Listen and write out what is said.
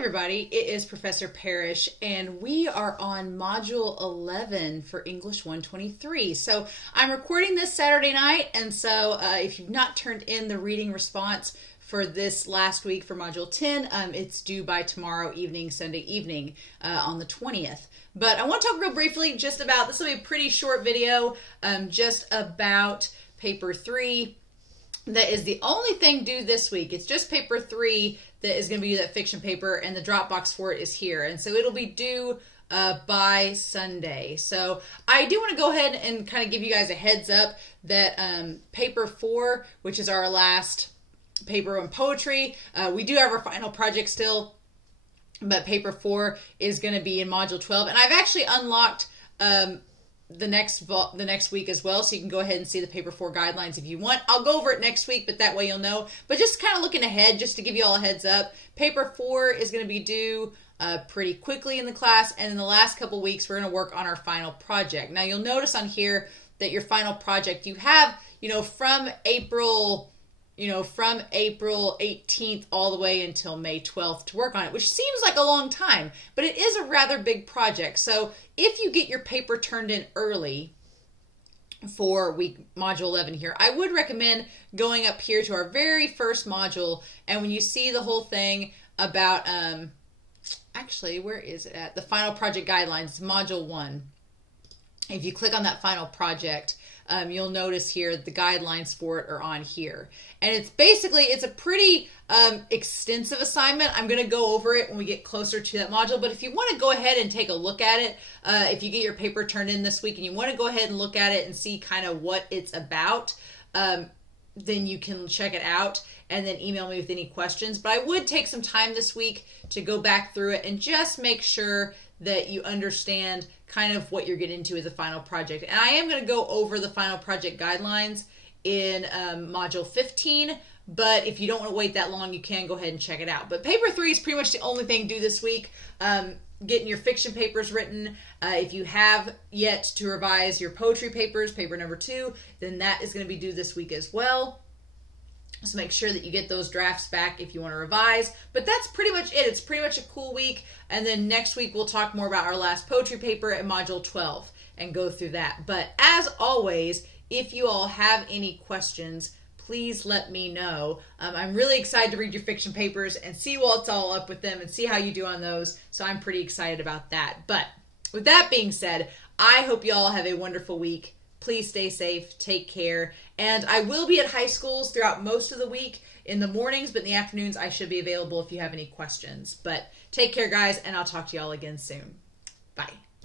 everybody, it is Professor Parish, and we are on Module 11 for English 123. So I'm recording this Saturday night, and so if you've not turned in the reading response for this last week for Module 10, it's due by tomorrow evening, Sunday evening, on the 20th. But I want to talk real briefly just about, this will be a pretty short video, just about Paper 3. That is the only thing due this week. It's just Paper 3 that is going to be that fiction paper, and the Dropbox for it is here. And so it'll be due by Sunday. So I do want to go ahead and kind of give you guys a heads up that Paper 4, which is our last paper on poetry, we do have our final project still, but Paper 4 is going to be in Module 12. And I've actually unlocked the next week as well, so you can go ahead and see the Paper 4 guidelines if you want. I'll go over it next week, but that way you'll know. But just kind of looking ahead, just to give you all a heads up, Paper 4 is going to be due pretty quickly in the class, and in the last couple weeks we're going to work on our final project. Now you'll notice on here that your final project, you have, from April 18th all the way until May 12th to work on it, which seems like a long time, but it is a rather big project. So if you get your paper turned in early for Module 11 here, I would recommend going up here to our very first module, and when you see the whole thing about, actually, where is it at? The Final Project Guidelines, Module 1. If you click on that final project, you'll notice here the guidelines for it are on here. And it's a pretty extensive assignment. I'm going to go over it when we get closer to that module. But if you want to go ahead and take a look at it, if you get your paper turned in this week and you want to go ahead and look at it and see kind of what it's about, then you can check it out and then email me with any questions. But I would take some time this week to go back through it and just make sure that you understand kind of what you're getting into as a final project. And I am going to go over the final project guidelines in Module 15, but if you don't want to wait that long, you can go ahead and check it out. But Paper 3 is pretty much the only thing due this week. Getting your fiction papers written. If you have yet to revise your poetry papers, paper number 2, then that is going to be due this week as well. So make sure that you get those drafts back if you want to revise. But that's pretty much it. It's pretty much a cool week. And then next week we'll talk more about our last poetry paper at Module 12 and go through that. But as always, if you all have any questions, please let me know. I'm really excited to read your fiction papers and see what's all up with them and see how you do on those. So I'm pretty excited about that. But with that being said, I hope you all have a wonderful week. Please stay safe, take care, and I will be at high schools throughout most of the week in the mornings, but in the afternoons I should be available if you have any questions. But take care, guys, and I'll talk to you all again soon. Bye.